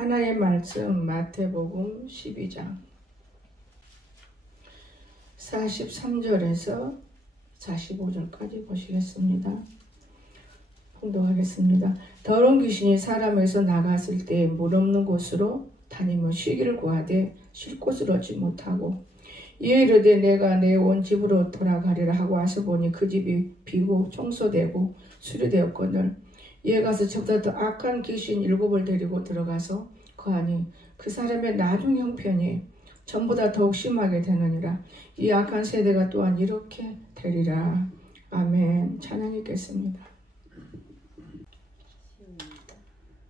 하나의 말씀 마태복음 12장 43절에서 45절까지 보시겠습니다. 봉독하겠습니다. 더러운 귀신이 사람에서 나갔을 때 물 없는 곳으로 다니며 쉬기를 구하되 쉴 곳을 얻지 못하고 이에 이르되 내가 내 온 집으로 돌아가리라 하고 와서 보니 그 집이 비고 청소되고 수리되었거늘 이에 가서 저보다 더 악한 귀신 7을 데리고 들어가서 거하니 그 사람의 나중 형편이 전보다 더욱 심하게 되느니라. 이 악한 세대가 또한 이렇게 되리라. 아멘. 찬양 읽겠습니다.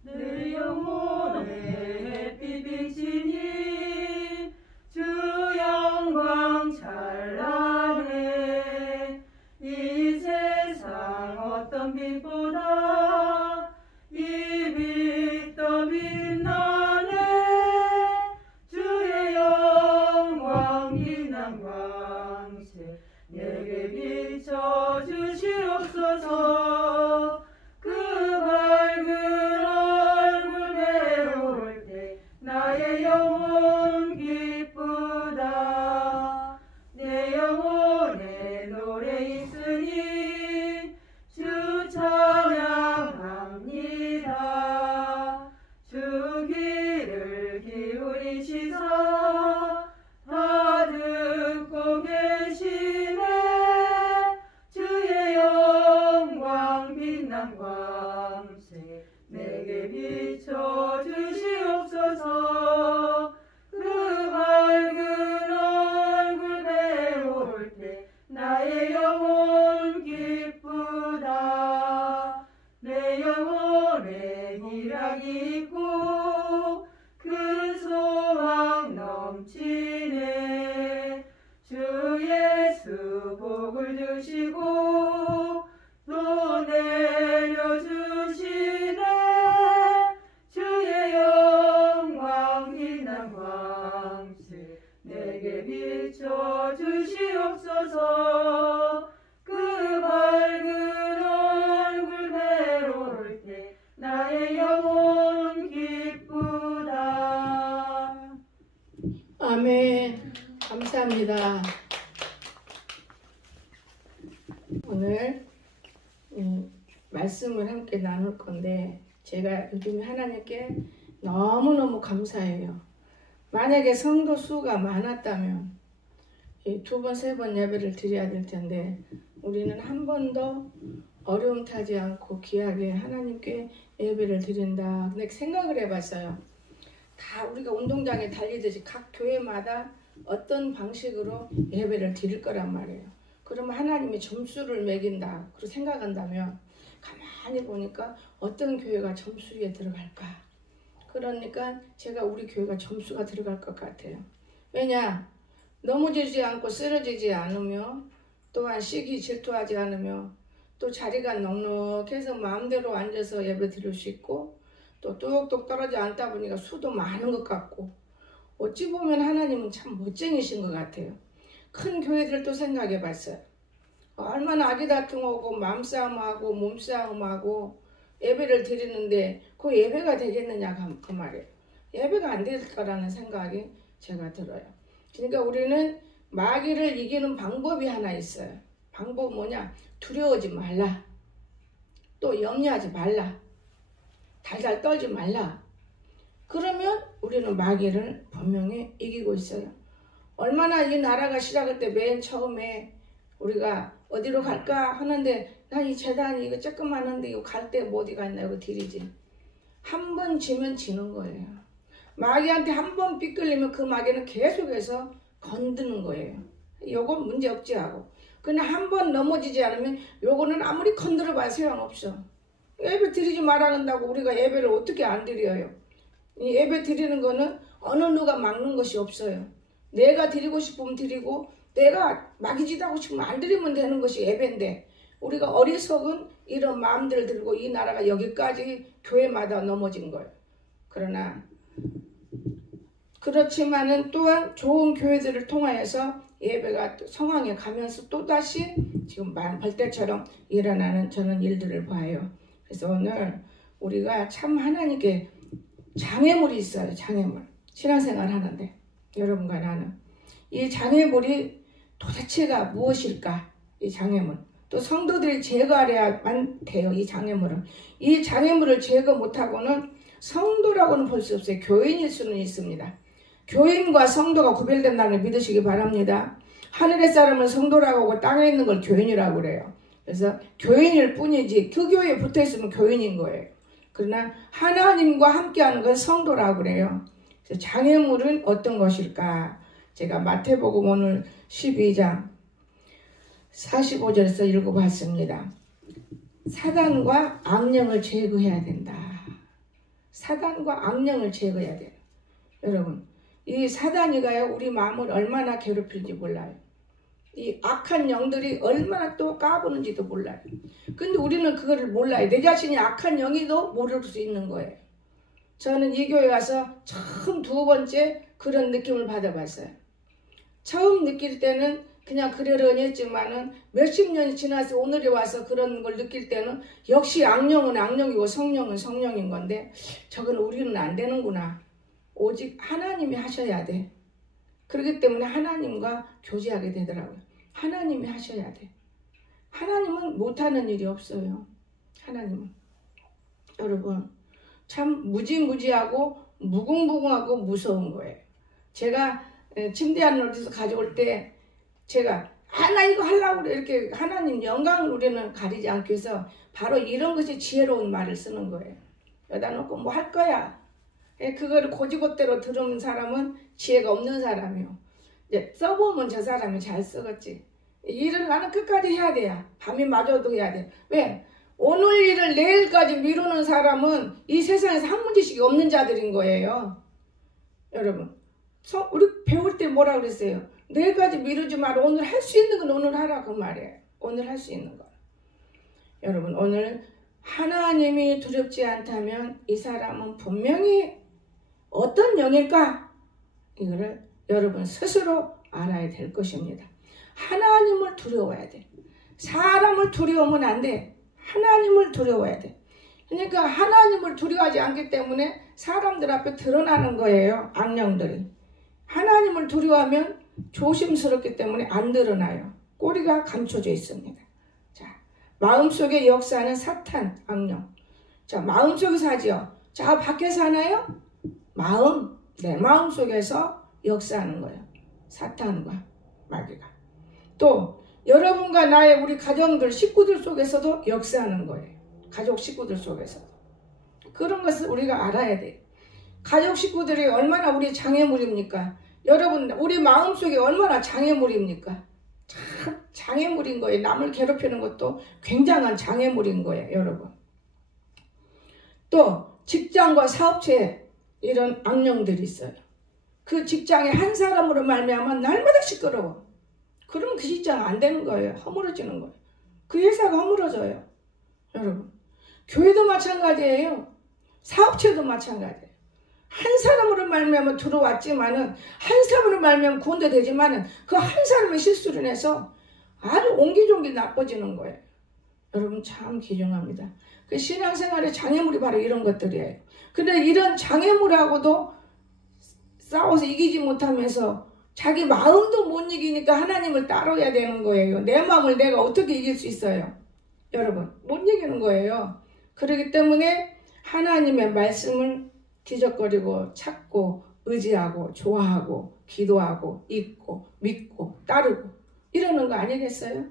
내 영혼에 비비시니 주 영광 찬란해. 이 세상 어떤 빛보다 이 빛 더 빛나네. 주의 영광 빛난 광채 내게 비춰 주시옵소서. 그 밝은 얼굴 배울 때 나의 영혼 기쁘다. 내 영혼에 노래 있으니 주 찬양합니다. 주 귀를 기울이시사 다 듣고 계시네. 주의 영광 빛난 광채 내게 비춰 주시옵소서. 그 밝은 얼굴 배울 때 나의 영혼 기쁘다. 내 영혼에 희락이 있고 큰 소망 넘치네. 주 예수 복을 주시고 또 내려주시네. 주의 영광 빛난 광채 내게 비춰 주시옵소서. 그 밝은 얼굴 배울 때 나의 영혼 기쁘다. 아멘. 감사합니다. 오늘 말씀을 함께 나눌 건데 제가 요즘 하나님께 너무너무 감사해요. 만약에 성도 수가 많았다면 2번, 3번 예배를 드려야 될 텐데 우리는 한 번도 어려움 타지 않고 귀하게 하나님께 예배를 드린다. 근데 생각을 해봤어요. 다 우리가 운동장에 달리듯이 각 교회마다 어떤 방식으로 예배를 드릴 거란 말이에요. 그러면 하나님이 점수를 매긴다. 그렇게 생각한다면 가만히 보니까 어떤 교회가 점수에 들어갈까? 그러니까 제가 우리 교회가 점수가 들어갈 것 같아요. 왜냐? 넘어지지 않고 쓰러지지 않으며 또한 시기 질투하지 않으며 또 자리가 넉넉해서 마음대로 앉아서 예배 드릴 수 있고 또 뚝뚝 떨어지지 않다 보니까 수도 많은 것 같고 어찌 보면 하나님은 참 멋쟁이신 것 같아요. 큰 교회들도 생각해 봤어요. 얼마나 아기다툼하고 마음싸움하고 몸싸움하고 예배를 드리는데 그 예배가 되겠느냐 그 말이에요. 예배가 안 될 거라는 생각이 제가 들어요. 그러니까 우리는 마귀를 이기는 방법이 하나 있어요. 방법은 뭐냐? 두려워하지 말라. 또 염려하지 말라. 달달 떨지 말라. 그러면 우리는 마귀를 분명히 이기고 있어요. 얼마나 이 나라가 시작할 때 맨 처음에 우리가 어디로 갈까 하는데 나 이 재단이 이거 조그마한데 이거 갈 때 뭐 어디가 있나 이거 드리지. 한 번 지면 지는 거예요. 마귀한테 한 번 삐끌리면 그 마귀는 계속해서 건드는 거예요. 요건 문제 없지 하고. 그냥 한 번 넘어지지 않으면 요거는 아무리 건드려 봐야 소용없어. 예배 드리지 말아 한다고 우리가 예배를 어떻게 안 드려요. 이 예배 드리는 거는 어느 누가 막는 것이 없어요. 내가 드리고 싶으면 드리고 내가 막이지도 하고 싶으면 안 드리면 되는 것이 예배인데 우리가 어리석은 이런 마음들을 들고 이 나라가 여기까지 교회마다 넘어진 거예요. 그러나 그렇지만은 또한 좋은 교회들을 통하여서 예배가 성황에 가면서 또다시 지금 벌떼처럼 일어나는 저는 일들을 봐요. 그래서 오늘 우리가 참 하나님께 장애물이 있어요. 장애물. 신앙생활 하는데 여러분과 나는 이 장애물이 도대체가 무엇일까? 이 장애물. 또 성도들이 제거하려야만 돼요. 이 장애물은. 이 장애물을 제거 못하고는 성도라고는 볼 수 없어요. 교인일 수는 있습니다. 교인과 성도가 구별된다는 걸 믿으시기 바랍니다. 하늘의 사람은 성도라고 하고 땅에 있는 걸 교인이라고 그래요. 그래서 교인일 뿐이지 그 교회에 붙어있으면 교인인 거예요. 그러나 하나님과 함께하는 건 성도라고 그래요. 그래서 장애물은 어떤 것일까? 제가 마태복음 오늘 12장 45절에서 읽어봤습니다. 사단과 악령을 제거해야 된다. 사단과 악령을 제거해야 돼요. 여러분, 이 사단이가요 우리 마음을 얼마나 괴롭힐지 몰라요. 이 악한 영들이 얼마나 또 까부는지도 몰라요. 근데 우리는 그거를 몰라요. 내 자신이 악한 영이도 모를 수 있는 거예요. 저는 이 교회 와서 처음 두 번째 그런 느낌을 받아봤어요. 처음 느낄 때는 그냥 그러려니 했지만은 몇십 년이 지나서 오늘에 와서 그런 걸 느낄 때는 역시 악령은 악령이고 성령은 성령인 건데 저건 우리는 안 되는구나. 오직 하나님이 하셔야 돼. 그렇기 때문에 하나님과 교제하게 되더라고요. 하나님이 하셔야 돼. 하나님은 못하는 일이 없어요. 하나님은. 여러분 참 무지무지하고 무궁무궁하고 무서운 거예요. 제가 침대 안에 어디서 가져올 때 제가 나 이거 하려고 그래 이렇게 하나님 영광을 우리는 가리지 않기 위해서 바로 이런 것이 지혜로운 말을 쓰는 거예요. 여기다 놓고 뭐 할 거야. 그거를 고지고대로 들은 사람은 지혜가 없는 사람이요. 이제 써보면 저 사람이 잘 쓰겠지. 일을 나는 끝까지 해야 돼요. 밤이 마저도 해야 돼. 왜? 오늘 일을 내일까지 미루는 사람은 이 세상에서 한 문제씩이 없는 자들인 거예요. 여러분 우리 배울 때 뭐라 그랬어요? 내일까지 미루지 마라. 오늘 할 수 있는 건 오늘 하라 그 말이에요. 오늘 할 수 있는 거. 여러분 오늘 하나님이 두렵지 않다면 이 사람은 분명히 어떤 영일까? 이거를 여러분 스스로 알아야 될 것입니다. 하나님을 두려워야 돼. 사람을 두려우면 안 돼. 하나님을 두려워야 돼. 그러니까 하나님을 두려워하지 않기 때문에 사람들 앞에 드러나는 거예요. 악령들이. 하나님을 두려워하면 조심스럽기 때문에 안 드러나요. 꼬리가 감춰져 있습니다. 자, 마음속에 역사하는 사탄, 악령. 자, 마음속에서 하죠. 자, 밖에서 하나요? 마음, 내 마음속에서 역사하는 거예요. 사탄과 마귀가. 또 여러분과 나의 우리 가정들, 식구들 속에서도 역사하는 거예요. 가족 식구들 속에서도. 그런 것을 우리가 알아야 돼요. 가족 식구들이 얼마나 우리 장애물입니까? 여러분 우리 마음속에 얼마나 장애물입니까? 참 장애물인 거예요. 남을 괴롭히는 것도 굉장한 장애물인 거예요. 여러분. 또 직장과 사업체에 이런 악령들이 있어요. 그 직장에 한 사람으로 말미암아 날마다 시끄러워. 그러면 그 직장 안 되는 거예요. 허물어지는 거예요. 그 회사가 허물어져요. 여러분 교회도 마찬가지예요. 사업체도 마찬가지예요. 한 사람으로 말미암아 들어왔지만은 한 사람으로 말미암아 구원도 되지만은 그 한 사람의 실수를 해서 아주 옹기종기 나빠지는 거예요. 여러분 참 귀중합니다. 그 신앙생활의 장애물이 바로 이런 것들이에요. 근데 이런 장애물하고도 싸워서 이기지 못하면서 자기 마음도 못 이기니까 하나님을 따라야 되는 거예요. 내 마음을 내가 어떻게 이길 수 있어요? 여러분 못 이기는 거예요. 그렇기 때문에 하나님의 말씀을 뒤적거리고 찾고 의지하고 좋아하고 기도하고 읽고 믿고 따르고 이러는 거 아니겠어요?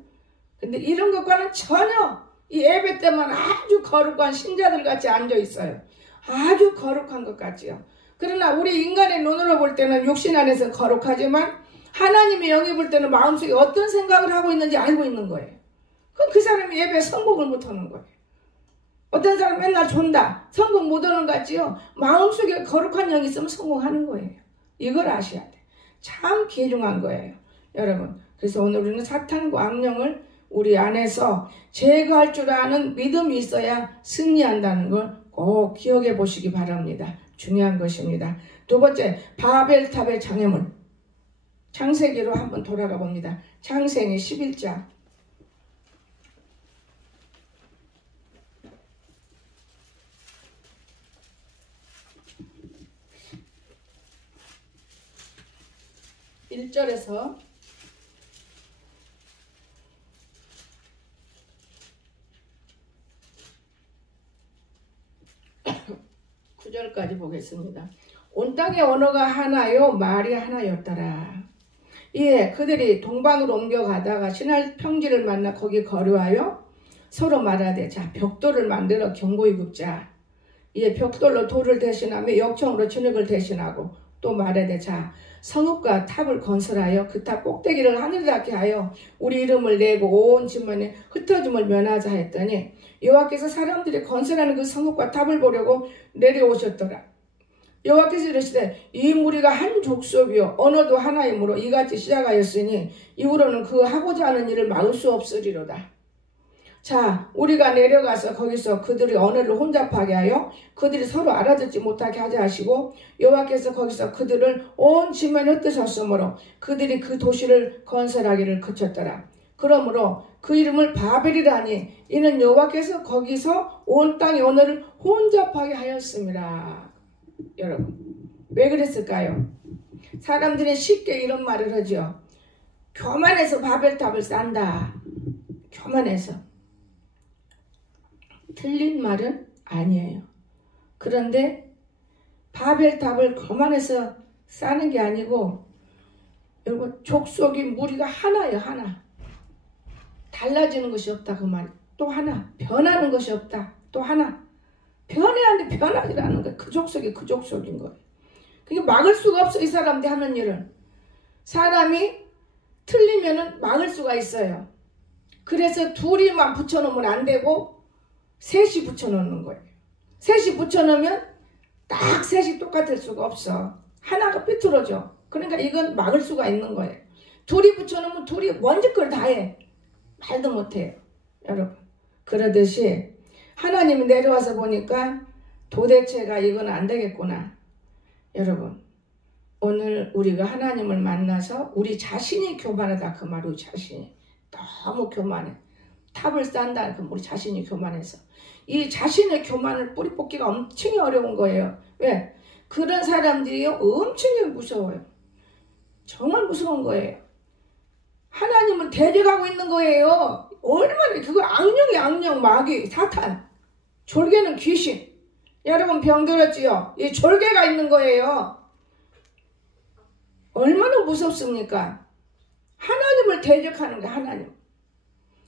근데 이런 것과는 전혀 이 예배 때만 아주 거룩한 신자들 같이 앉아 있어요. 아주 거룩한 것 같지요. 그러나 우리 인간의 눈으로 볼 때는 육신 안에서 거룩하지만 하나님의 영이 볼 때는 마음속에 어떤 생각을 하고 있는지 알고 있는 거예요. 그럼 그 사람이 예배에 성공을 못하는 거예요. 어떤 사람 맨날 존다. 성공 못하는 것 같지요? 마음속에 거룩한 영이 있으면 성공하는 거예요. 이걸 아셔야 돼. 참 귀중한 거예요. 여러분. 그래서 오늘 우리는 사탄과 악령을 우리 안에서 제거할 줄 아는 믿음이 있어야 승리한다는 걸 꼭 기억해 보시기 바랍니다. 중요한 것입니다. 두 번째, 바벨탑의 장애물. 창세기로 한번 돌아가 봅니다. 창세기 11장. 1절에서 9절까지 보겠습니다. 온 땅의 언어가 하나요 말이 하나였더라. 이에 그들이 동방으로 옮겨가다가 신할 평지를 만나 거기 거류하여 서로 말하되 자 벽돌을 만들어 견고히 굽자. 이에 벽돌로 돌을 대신하며 역청으로 진흙을 대신하고 또 말하되 자 성읍과 탑을 건설하여 그 탑 꼭대기를 하늘에 닿게 하여 우리 이름을 내고 온 지면에 흩어짐을 면하자 했더니 여호와께서 사람들이 건설하는 그 성읍과 탑을 보려고 내려오셨더라. 여호와께서 이르시되 이 무리가 한 족속이요 언어도 하나이므로 이같이 시작하였으니 이후로는 그 하고자 하는 일을 막을 수 없으리로다. 자 우리가 내려가서 거기서 그들의 언어를 혼잡하게 하여 그들이 서로 알아듣지 못하게 하자 하시고 여호와께서 거기서 그들을 온 지면에 흩으셨으므로 그들이 그 도시를 건설하기를 그쳤더라. 그러므로 그 이름을 바벨이라 하니 이는 여호와께서 거기서 온 땅의 언어를 혼잡하게 하였습니다. 여러분 왜 그랬을까요? 사람들이 쉽게 이런 말을 하죠. 교만해서 바벨탑을 쌓는다. 교만해서. 틀린 말은 아니에요. 그런데 바벨탑을 교만해서 쌓는 게 아니고 여러분 족속이 무리가 하나예요. 하나. 달라지는 것이 없다 그 말. 또 하나. 변하는 것이 없다. 또 하나. 변해야 하는데 변하지라는 거예요. 그 족속이 그 족속인 거예요. 그게 막을 수가 없어. 이 사람들이 하는 일은. 사람이 틀리면은 막을 수가 있어요. 그래서 둘이만 붙여놓으면 안 되고 셋이 붙여놓는 거예요. 셋이 붙여놓으면 딱 셋이 똑같을 수가 없어. 하나가 삐뚤어져. 그러니까 이건 막을 수가 있는 거예요. 둘이 붙여놓으면 둘이 먼저 걸 다 해. 말도 못해요. 여러분 그러듯이 하나님이 내려와서 보니까 도대체가 이건 안 되겠구나. 여러분 오늘 우리가 하나님을 만나서 우리 자신이 교만하다 그 말. 우리 자신이 너무 교만해. 탑을 쌓는다 그 우리 자신이 교만해서 이 자신의 교만을 뿌리 뽑기가 엄청 어려운 거예요. 왜? 그런 사람들이요 엄청 무서워요. 정말 무서운 거예요. 하나님을 대적하고 있는 거예요. 얼마나 그거 악령이 악령 마귀 사탄 졸개는 귀신. 여러분 병 들었지요? 이 졸개가 있는 거예요. 얼마나 무섭습니까? 하나님을 대적하는 거예요.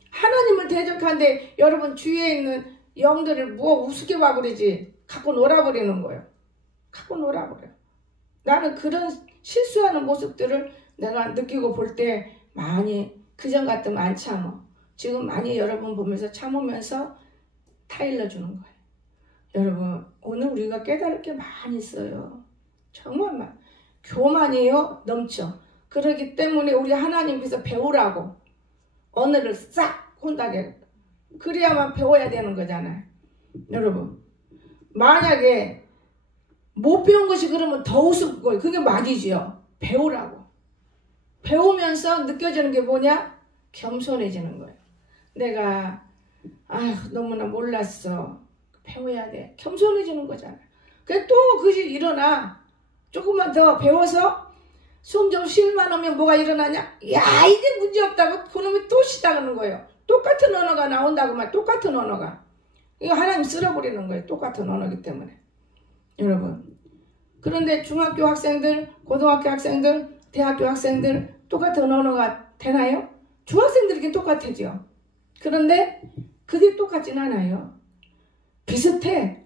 하나님을 대적하는데 여러분 주위에 있는 영들을 뭐 우습게 봐버리지 갖고 놀아버리는 거예요. 갖고 놀아버려. 나는 그런 실수하는 모습들을 내가 느끼고 볼 때 많이 그전 같으면 안 참어. 지금 많이 여러분 보면서 참으면서 타일러 주는 거예요. 여러분 오늘 우리가 깨달을 게 많이 있어요. 정말 많이. 교만이요 넘쳐. 그렇기 때문에 우리 하나님께서 배우라고 언어를 싹 혼다게 그래야만 배워야 되는 거잖아요. 여러분 만약에 못 배운 것이 그러면 더 우습고 그게 말이지요. 배우라고. 배우면서 느껴지는 게 뭐냐? 겸손해지는 거예요. 내가 너무나 몰랐어. 배워야 돼. 겸손해지는 거잖아요. 그래 또 그것이 일어나. 조금만 더 배워서 숨 좀 쉴만 하면 뭐가 일어나냐? 야 이제 문제없다고 그놈이 또 시작하는 거예요. 똑같은 언어가 나온다고만. 똑같은 언어가. 이거 하나님 쓸어버리는 거예요. 똑같은 언어이기 때문에. 여러분 그런데 중학교 학생들, 고등학교 학생들, 대학교 학생들 똑같은 언어가 되나요? 중학생들에게 똑같아져. 그런데 그게 똑같진 않아요. 비슷해.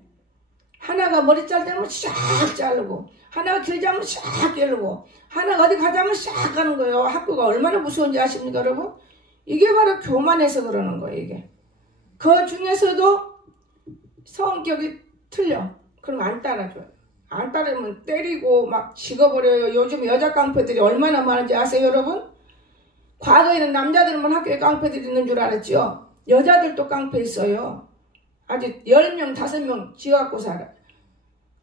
하나가 머리 자르면 샥 자르고 하나가 길 잡으면 샥 자르고 하나가 어디 가자면 샥 가는 거예요. 학교가 얼마나 무서운지 아십니까 여러분? 이게 바로 교만해서 그러는 거예요. 이게. 그 중에서도 성격이 틀려. 그럼 안 따라줘요. 안 따르면 때리고 막 죽어버려요. 요즘 여자 깡패들이 얼마나 많은지 아세요 여러분? 과거에는 남자들만 학교에 깡패들이 있는 줄 알았죠. 여자들도 깡패 있어요. 아직 10명 5명 지어갖고 살아.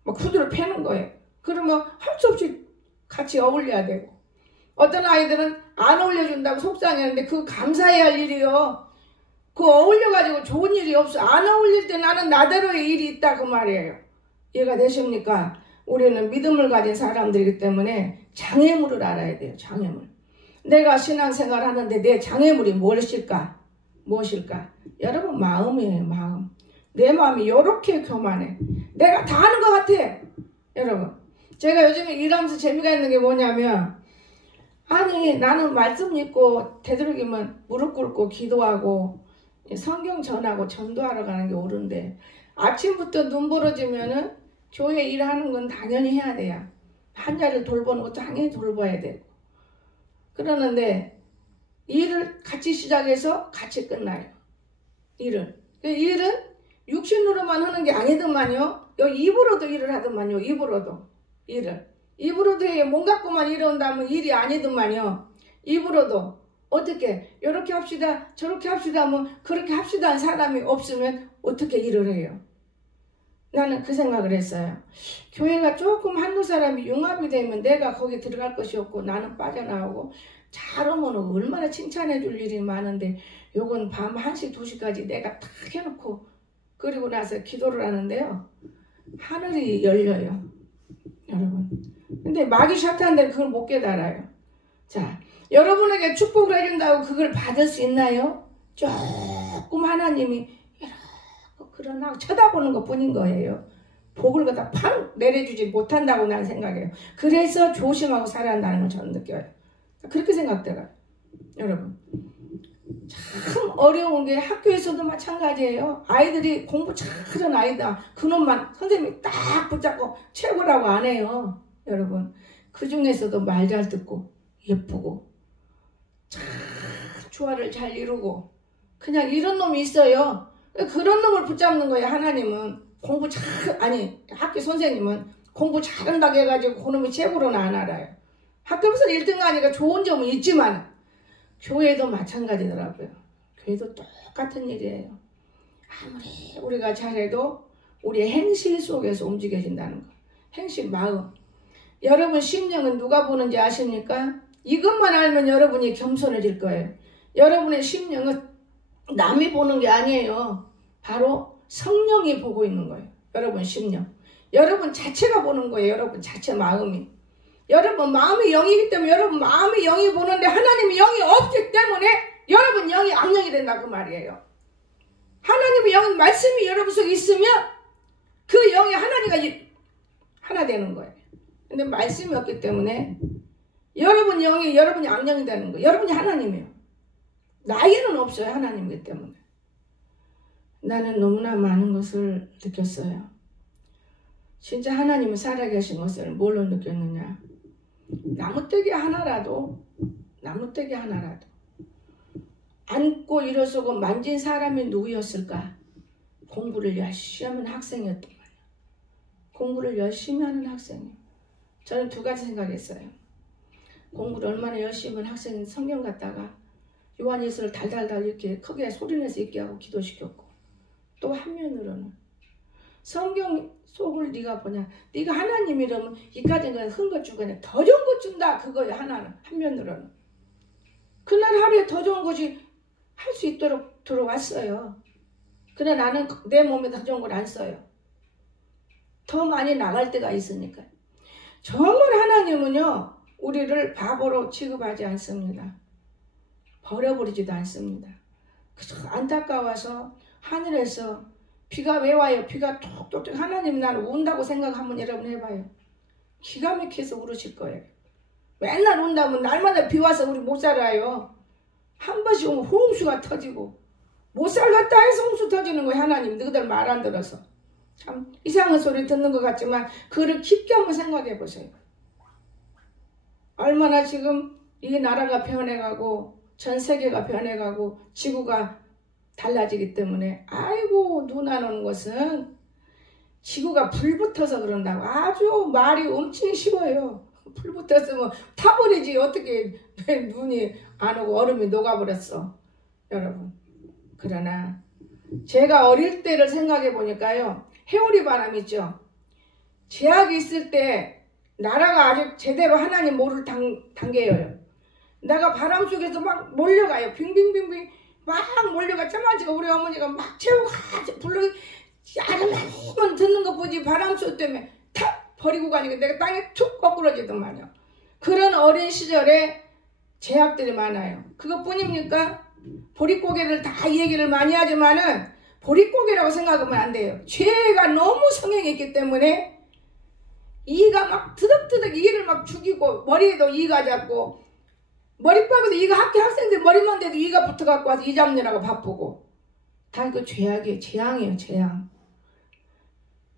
막 후드를 패는 거예요. 그러면 할 수 없이 같이 어울려야 되고 어떤 아이들은 안 어울려준다고 속상해하는데 그거 감사해야 할 일이요. 그거 어울려가지고 좋은 일이 없어. 안 어울릴 때 나는 나대로의 일이 있다 그 말이에요. 이해가 되십니까? 우리는 믿음을 가진 사람들이기 때문에 장애물을 알아야 돼요. 장애물. 내가 신앙생활 하는데 내 장애물이 무엇일까? 여러분, 마음이에요. 마음. 내 마음이 이렇게 교만해. 내가 다 아는 것 같아. 여러분, 제가 요즘에 일하면서 재미가 있는 게 뭐냐면, 아니, 나는 말씀 읽고 되도록이면 무릎 꿇고 기도하고 성경 전하고 전도하러 가는 게 옳은데, 아침부터 눈 벌어지면은 교회 일하는 건 당연히 해야 돼요. 환자를 돌보는 것도 당연히 돌봐야 되고. 그러는데 일을 같이 시작해서 같이 끝나요. 일은 육신으로만 하는 게 아니더만요. 입으로도 일을 하더만요. 입으로도 해요. 몸 갖고만 이런다면 일이 아니더만요. 입으로도 어떻게 이렇게 합시다 저렇게 합시다 뭐 그렇게 합시다 한 사람이 없으면 어떻게 일을 해요. 나는 그 생각을 했어요. 교회가 조금 한두 사람이 융합이 되면 내가 거기 들어갈 것이 없고 나는 빠져나오고 잘하면 얼마나 칭찬해 줄 일이 많은데, 요건 밤 1시 2시까지 내가 탁 해놓고 그리고 나서 기도를 하는데요, 하늘이 열려요. 여러분, 근데 마귀 사탄들 그걸 못 깨달아요. 자, 여러분에게 축복을 해준다고 그걸 받을 수 있나요? 조금 하나님이 그러나 쳐다보는 것 뿐인 거예요. 복을 갖다 팍 내려주지 못한다고 나는 생각해요. 그래서 조심하고 살아야 한다는 걸 저는 느껴요. 그렇게 생각돼요. 여러분, 참 어려운 게 학교에서도 마찬가지예요. 아이들이 공부 잘하는 아이다, 그놈만 선생님이 딱 붙잡고 최고라고 안 해요. 여러분, 그 중에서도 말 잘 듣고 예쁘고 참 조화를 잘 이루고 그냥 이런 놈이 있어요. 그런 놈을 붙잡는 거예요. 하나님은 공부 학교 선생님은 공부 잘한다고 해가지고 그놈이 최고로는 안 알아요. 학교에서 1등 하니까 좋은 점은 있지만 교회도 마찬가지더라고요. 교회도 똑같은 일이에요. 아무리 우리가 잘해도 우리의 행실 속에서 움직여진다는 거. 행실, 마음. 여러분 심령은 누가 보는지 아십니까? 이것만 알면 여러분이 겸손해질 거예요. 여러분의 심령은 남이 보는 게 아니에요. 바로 성령이 보고 있는 거예요. 여러분 심령. 여러분 자체가 보는 거예요. 여러분 자체 마음이. 여러분 마음이 영이기 때문에 여러분 마음이 영이 보는데 하나님이 영이 없기 때문에 여러분 영이 악령이 된다 그 말이에요. 하나님의 영, 말씀이 여러분 속에 있으면 그 영이 하나님과 하나 되는 거예요. 근데 말씀이 없기 때문에 여러분 영이 여러분이 악령이 되는 거예요. 여러분이 하나님이에요. 나에게는 없어요. 하나님이기 때문에. 나는 너무나 많은 것을 느꼈어요. 진짜 하나님은 살아계신 것을 뭘로 느꼈느냐. 나무떼기 하나라도 안고 일어서고 만진 사람이 누구였을까? 공부를 열심히 하는 학생이었단 말이에요. 공부를 열심히 하는 학생이에요. 저는 두 가지 생각했어요. 공부를 얼마나 열심히 하는 학생이 성경 갖다가 요한일서를 달달달 이렇게 크게 소리내서 읽게 하고 기도시켰고, 또 한면으로는 성경 속을 네가 보냐, 네가 하나님이라면 이까지는 흔것 주고 그냥 더 좋은 것 준다 그거예요. 하나는 한면으로는 그날 하루에 더 좋은 것이 할 수 있도록 들어왔어요. 그러나 나는 내 몸에 더 좋은 걸 안 써요. 더 많이 나갈 때가 있으니까. 정말 하나님은요 우리를 바보로 취급하지 않습니다. 버려버리지도 않습니다. 그저 안타까워서 하늘에서 비가 왜 와요? 비가 톡톡. 하나님이 나를 운다고 생각하면 여러분 해봐요. 기가 막혀서 울으실 거예요. 맨날 운다면 날마다 비 와서 우리 못 살아요. 한 번씩 오면 홍수가 터지고 못 살겠다 해서 홍수 터지는 거예요. 하나님 너희들 말 안 들어서. 참 이상한 소리 듣는 것 같지만 그를 깊게 한번 생각해 보세요. 얼마나 지금 이 나라가 변해가고 전 세계가 변해가고 지구가 달라지기 때문에, 아이고 눈 안 오는 것은 지구가 불 붙어서 그런다고. 아주 말이 엄청 쉬워요. 불 붙었으면 타버리지 어떻게 눈이 안 오고 얼음이 녹아버렸어. 여러분, 그러나 제가 어릴 때를 생각해 보니까요, 해오리 바람 있죠. 제약이 있을 때 나라가 아직 제대로 하나님 모를 단계예요. 내가 바람 속에서 막 몰려가요. 빙빙빙빙 막 몰려가. 짜마지가 우리 어머니가 막 채우고 불러 야르면 듣는 거 보지. 바람 속 때문에 탁 버리고 가니까 내가 땅에 툭 거꾸러지더만요. 그런 어린 시절에 제약들이 많아요. 그것뿐입니까? 보릿고개를 다 얘기를 많이 하지만은 보릿고개라고 생각하면 안 돼요. 죄가 너무 성행했기 때문에 이가 막 드덕드덕 이를 막 죽이고 머리에도 이가 잡고 머리밥에도 이가 학생들 머리만 대도 이가 붙어갖고 와서 이 잡느라고 바쁘고 다 그 죄악이에요. 재앙이에요.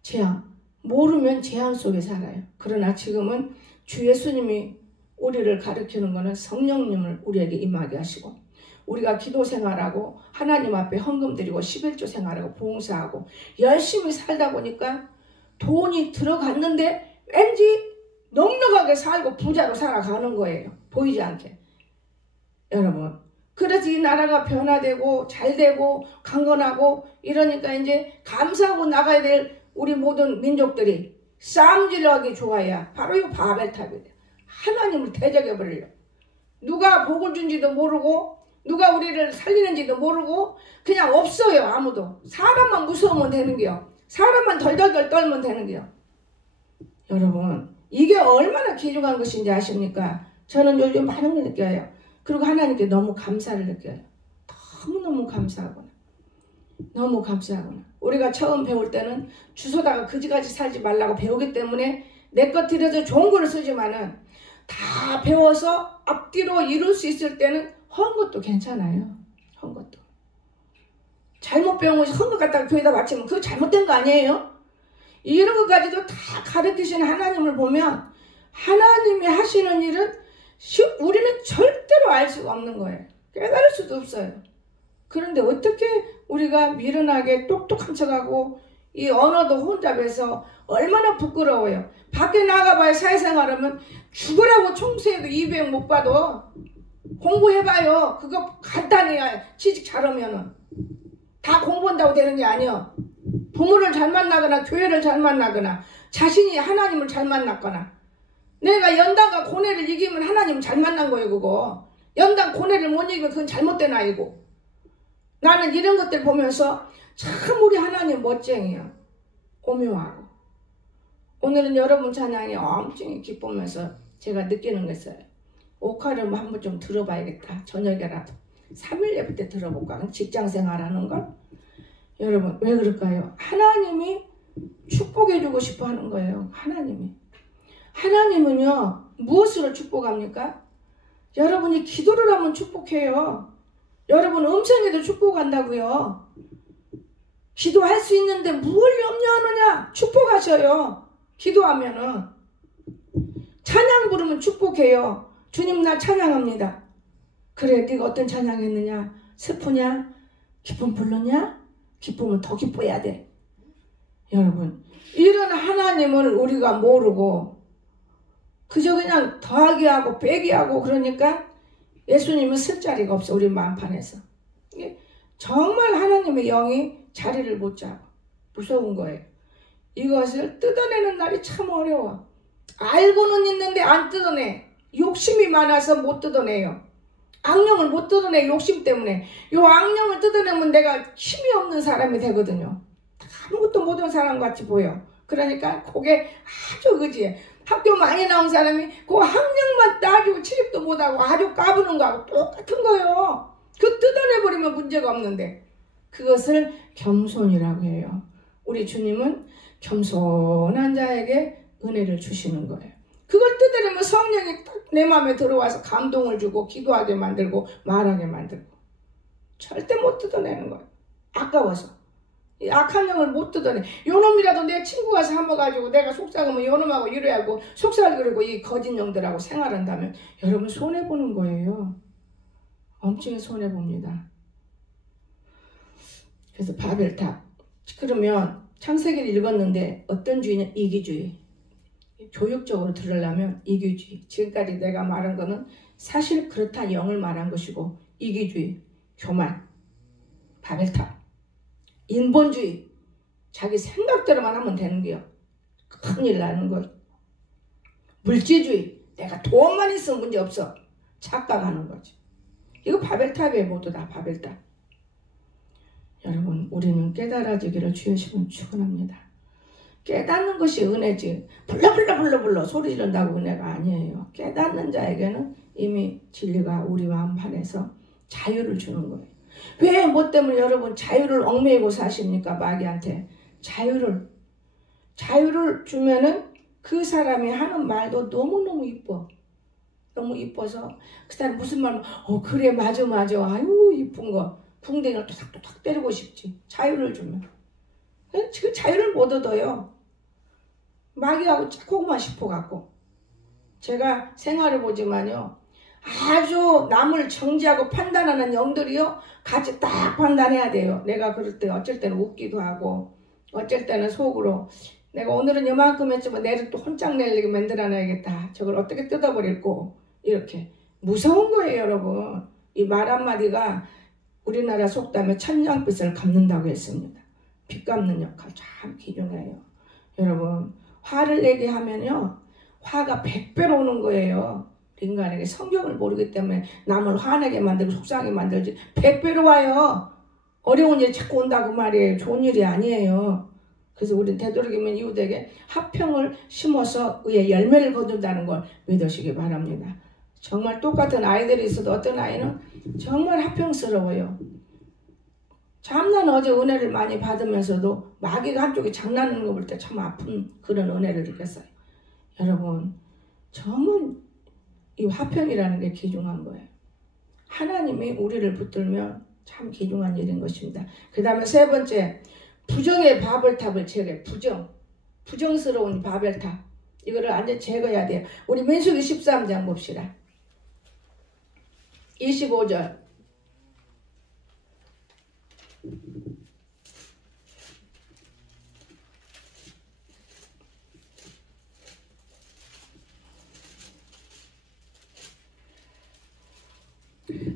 재앙. 모르면 재앙 속에 살아요. 그러나 지금은 주 예수님이 우리를 가르치는 것은 성령님을 우리에게 임하게 하시고 우리가 기도 생활하고 하나님 앞에 헌금 드리고 11조 생활하고 봉사하고 열심히 살다 보니까 돈이 들어갔는데 왠지 넉넉하게 살고 부자로 살아가는 거예요. 보이지 않게. 여러분, 그래서 이 나라가 변화되고 잘되고 강건하고 이러니까 이제 감사하고 나가야 될 우리 모든 민족들이 싸움질러하기 좋아야 바로 이 바벨탑이에요. 하나님을 대적해버리려. 누가 복을 준지도 모르고 누가 우리를 살리는지도 모르고 그냥 없어요. 아무도. 사람만 무서우면 되는 게요. 사람만 덜덜덜 떨면 되는 게요. 여러분, 이게 얼마나 귀중한 것인지 아십니까? 저는 요즘 많은 걸 느껴요. 그리고 하나님께 너무 감사를 느껴요. 너무너무 감사하구나. 너무 감사하구나. 우리가 처음 배울 때는 주소다가 그지같이 살지 말라고 배우기 때문에 내 것 들여서 좋은 거를 쓰지만은 다 배워서 앞뒤로 이룰 수 있을 때는 헌 것도 괜찮아요. 헌 것도. 잘못 배운 것이 헌 것 갖다가 교회에다 바치면 그거 잘못된 거 아니에요? 이런 것까지도 다 가르치시는 하나님을 보면 하나님이 하시는 일은 우리는 절대로 알 수가 없는 거예요. 깨달을 수도 없어요. 그런데 어떻게 우리가 미련하게 똑똑한 척하고 이 언어도 혼잡해서 얼마나 부끄러워요. 밖에 나가봐야 사회생활하면 죽으라고 총수해도 200 못 받아. 공부해봐요. 그거 간단해야 취직 잘하면은. 다 공부한다고 되는 게 아니야. 부모를 잘 만나거나 교회를 잘 만나거나 자신이 하나님을 잘 만났거나 내가 연단과 고뇌를 이기면 하나님을 잘 만난 거예요. 그거. 연단 고뇌를 못 이기면 그건 잘못된 아이고. 나는 이런 것들 보면서 참 우리 하나님 멋쟁이야. 오묘하고. 오늘은 여러분 찬양이 엄청 기쁘면서 제가 느끼는 거 있어요. 오카를 한번 좀 들어봐야겠다. 저녁에라도. 3일 예배 때 들어볼까? 직장생활하는 걸. 여러분 왜 그럴까요? 하나님이 축복해주고 싶어 하는 거예요. 하나님은요 무엇으로 축복합니까? 여러분이 기도를 하면 축복해요. 여러분 음성에도 축복한다고요. 기도할 수 있는데 뭘 염려하느냐? 축복하셔요. 기도하면은. 찬양 부르면 축복해요. 주님 나 찬양합니다. 그래 네가 어떤 찬양했느냐? 슬프냐? 기쁨 불렀냐? 기쁨은 더 기뻐야 돼. 여러분 이런 하나님을 우리가 모르고 그저 그냥 더하기 하고 빼기 하고 그러니까 예수님은 쓸 자리가 없어. 우리 마음판에서. 정말 하나님의 영이 자리를 못 잡아. 무서운 거예요. 이것을 뜯어내는 날이 참 어려워. 알고는 있는데 안 뜯어내. 욕심이 많아서 못 뜯어내요. 악령을 못 뜯어내. 욕심 때문에. 요 악령을 뜯어내면 내가 힘이 없는 사람이 되거든요. 아무것도 못한 사람 같이 보여. 그러니까 그게 아주 그지. 학교 많이 나온 사람이 그 학력만 따지고 취직도 못하고 아주 까부는 거하고 똑같은 거예요. 그 뜯어내버리면 문제가 없는데 그것을 겸손이라고 해요. 우리 주님은 겸손한 자에게 은혜를 주시는 거예요. 그걸 뜯어내면 성령이 딱 내 마음에 들어와서 감동을 주고 기도하게 만들고 말하게 만들고 절대 못 뜯어내는 거예요. 아까워서. 이 악한 영을 못 뜯어내. 요놈이라도 내 친구가 삼아가지고 내가 속삭으면 요놈하고 이래하고 속삭이고 이 거짓 영들하고 생활한다면 여러분 손해보는 거예요. 엄청 손해봅니다. 그래서 바벨탑. 그러면 창세기를 읽었는데 어떤 주의는 이기주의. 교육적으로 들으려면 이기주의. 지금까지 내가 말한 거는 사실 그렇다 영을 말한 것이고 이기주의, 교만, 바벨탑. 인본주의. 자기 생각대로만 하면 되는 거요. 큰일 나는 거. 물질주의. 내가 돈만 있으면 문제 없어. 착각하는 거지. 이거 바벨탑이에요. 모두 다 바벨탑. 여러분 우리는 깨달아지기를 주의 시면 축원합니다. 깨닫는 것이 은혜지. 불러 소리 지른다고 은혜가 아니에요. 깨닫는 자에게는 이미 진리가 우리 마음판에서 자유를 주는 거예요. 왜 뭐 때문에 여러분 자유를 얽매이고 사십니까? 마귀한테. 자유를 주면은 그 사람이 하는 말도 너무너무 이뻐. 너무 이뻐서 그 사람 무슨 말, 그래 맞아 아유 이쁜 거 붕댕이를 토닥토닥 때리고 싶지. 자유를 주면. 그 자유를 못 얻어요. 마귀하고 짝꿍만 싶어갖고. 제가 생활해보지만요, 아주 남을 정지하고 판단하는 영들이요 같이 딱 판단해야 돼요. 내가 그럴 때 어쩔 때는 웃기도 하고 어쩔 때는 속으로 내가 오늘은 이만큼 했지만 내일 또 혼짝 내리게 만들어놔야겠다. 저걸 어떻게 뜯어버릴고. 이렇게 무서운 거예요. 여러분. 이 말 한마디가 우리나라 속담에 천냥빚을 갚는다고 했습니다. 빚 갚는 역할 참 귀중해요. 여러분, 화를 내게 하면요 화가 100배로 오는 거예요. 인간에게 성경을 모르기 때문에 남을 화내게 만들고 속상하게 만들지 100배로 와요. 어려운 일이 자꾸 온다고 말이에요. 좋은 일이 아니에요. 그래서 우리 되도록이면 이웃에게 화평을 심어서 의의 열매를 거둔다는 걸 믿으시기 바랍니다. 정말 똑같은 아이들이 있어도 어떤 아이는 정말 화평스러워요. 참난 어제 은혜를 많이 받으면서도 마귀가 한쪽에 장난하는 거 볼 때 참 아픈 그런 은혜를 느꼈어요. 여러분, 정말 이 화평이라는 게 귀중한 거예요. 하나님이 우리를 붙들면 참 귀중한 일인 것입니다. 그 다음에 세 번째, 부정의 바벨탑을 제거해. 부정스러운 바벨탑. 이거를 완전 제거해야 돼요. 우리 민수기 13장 봅시다. 25절.